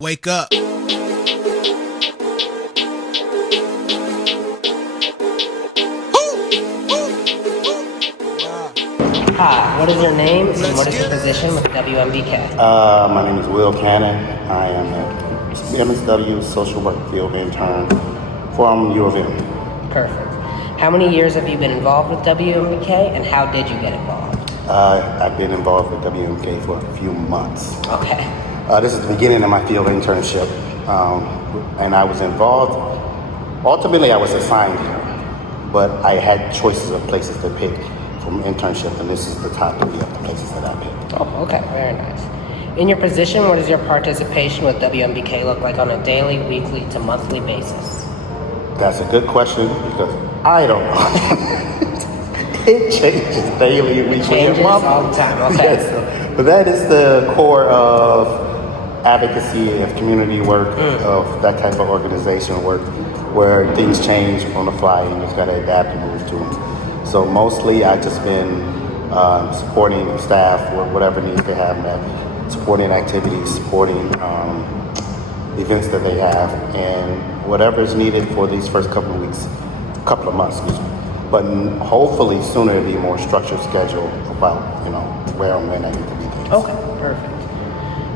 Wake up. Hi, what is your name and what is your position with WMBK? My name is Will Cannon. I am a MSW social work field intern from U of M. Perfect. How many years have you been involved with WMBK and how did you get involved? I've been involved with WMK for a few months. Okay. This is the beginning of my field internship, and I was involved. Ultimately, I was assigned here, but I had choices of places to pick from internship, and this is the top 3 of the places that I picked. Oh, okay. Very nice. In your position, what does your participation with WMBK look like on a daily, weekly, to monthly basis? That's a good question because I don't know. It changes daily, weekly, Changes and monthly. all the time. Okay. Yes, but that is the core of advocacy, of community work, of that type of organization work, where things change on the fly and you just got to adapt and move to them. So mostly I've just been supporting staff or whatever needs they have, supporting activities, supporting events that they have, and whatever is needed for these first couple of months, excuse me. But hopefully sooner it'll be a more structured schedule about, where and when I need to be things. Okay, perfect.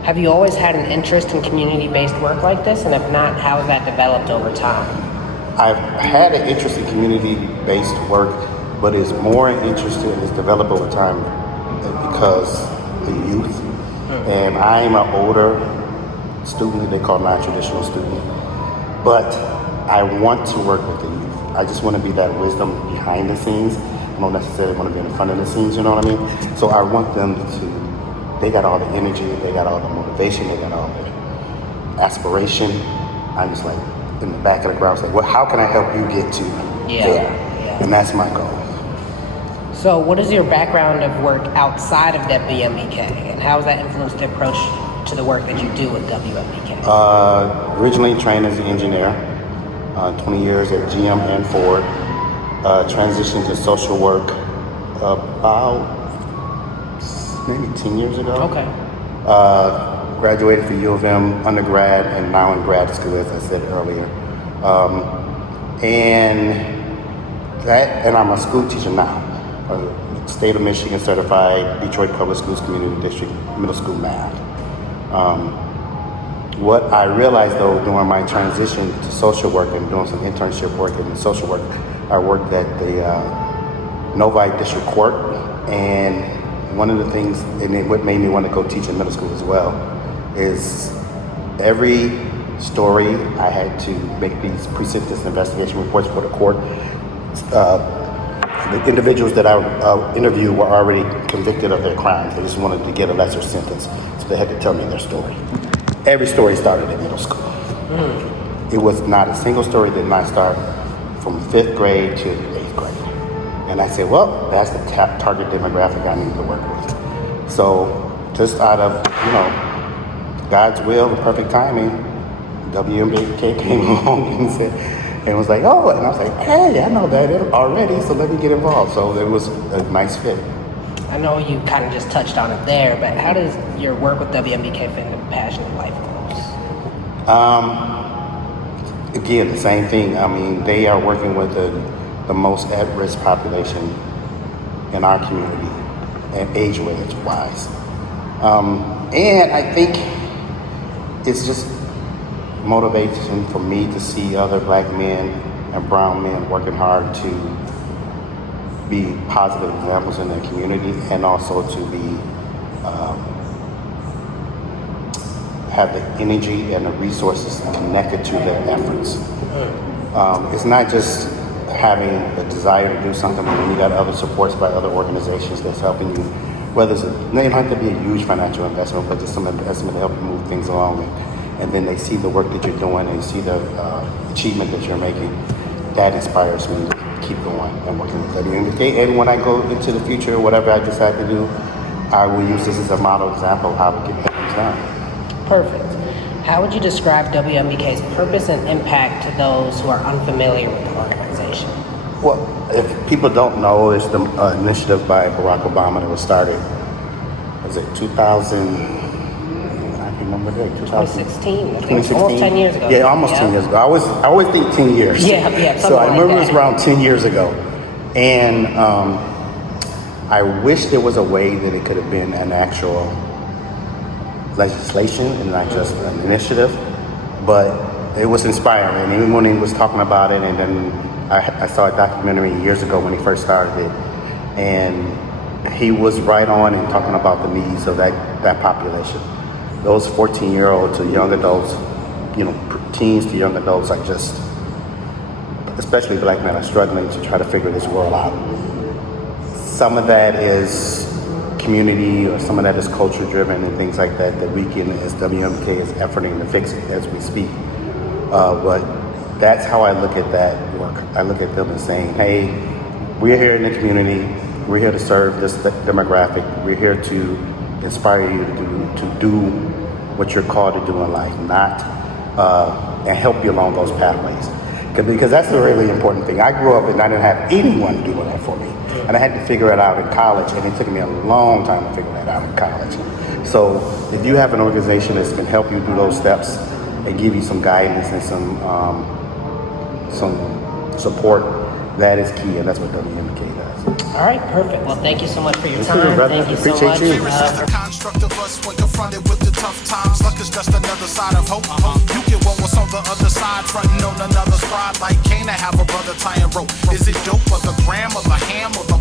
Have you always had an interest in community-based work like this? And if not, how has that developed over time? I've had an interest in community-based work, but it's more interested and it's developed over time because the youth. And I'm an older student, they call non-traditional student, but I want to work with the youth. I just want to be that wisdom behind the scenes. I don't necessarily want to be in the front of the scenes, you know what I mean? So I want them to, they got all the energy, they got all the motivation, they got all the aspiration. I'm just like in the back of the crowd, like, well, how can I help you get to there? Yeah. And that's my goal. So what is your background of work outside of WMBK, and how has that influenced the approach to the work that you do with WMBK? Originally trained as an engineer, 20 years at GM and Ford. Transitioned to social work about maybe 10 years ago. Okay. Graduated from U of M undergrad and now in grad school, as I said earlier. And I'm a school teacher now. State of Michigan certified Detroit Public Schools Community District middle school math. What I realized though during my transition to social work and doing some internship work in social work, I worked at the Novi District Court, and one of the things, and what made me want to go teach in middle school as well, is every story I had to make these pre-sentence investigation reports for the court. The individuals that I interviewed were already convicted of their crimes. They just wanted to get a lesser sentence, so they had to tell me their story. Every story started in middle school. It was not a single story that did not start from 5th grade to 8th grade. And I said, well, that's the target demographic I need to work with. So just out of, God's will, the perfect timing, WMBK came along and said, and was like, oh, and I was like, hey, I know that already, so let me get involved. So it was a nice fit. I know you kind of just touched on it there, but how does your work with WMBK fit into passionate life goals? Again, the same thing. I mean, they are working with the most at-risk population in our community, and age-wise. And I think it's just motivation for me to see other black men and brown men working hard to be positive examples in their community, and also to be have the energy and the resources connected to their efforts. It's not just having the desire to do something, but when you got other supports by other organizations that's helping you, whether it doesn't have to be a huge financial investment, but just some investment to help you move things along. And then they see the work that you're doing and see the achievement that you're making. That inspires me to keep going and working with WMBK. And when I go into the future, whatever I decide to do, I will use this as a model example of how to get things done. Perfect. How would you describe WMBK's purpose and impact to those who are unfamiliar with the organization? Well, if people don't know, it's the initiative by Barack Obama that was started, was it 2000? I can remember remember the date. 2016. I think. Almost 10 years ago. Yeah, almost 10 years ago. I always think 10 years. Yeah. So I remember like it was around 10 years ago. And I wish there was a way that it could have been an actual legislation and not just an initiative. But it was inspiring. And even when he was talking about it, and then I saw a documentary years ago when he first started it. And he was right on in talking about the needs of that population. Those 14-year-olds to young adults, teens to young adults are just, especially black men, are struggling to try to figure this world out. Some of that is community, or some of that is culture driven and things like that we can, as WMK, is efforting to fix it as we speak. But that's how I look at that work. I look at them as saying, hey, we're here in the community. We're here to serve this demographic. We're here to inspire you to do what you're called to do in life, and help you along those pathways. Because that's the really important thing. I grew up and I didn't have anyone doing that for me. And I had to figure it out in college, and it took me a long time to figure that out in college. So if you have an organization that's can help you do those steps and give you some guidance and some support, that is key, and that's what WMBK does. All right, perfect. Well, thank you so much for your time. Thank you so Appreciate much. you. The construct of us when confronted with the tough times. Luck is just another side of hope. You get what was on the other side, fronting on another spot. Like Cain to have a brother tying rope. Is it dope or the gram or the ham or the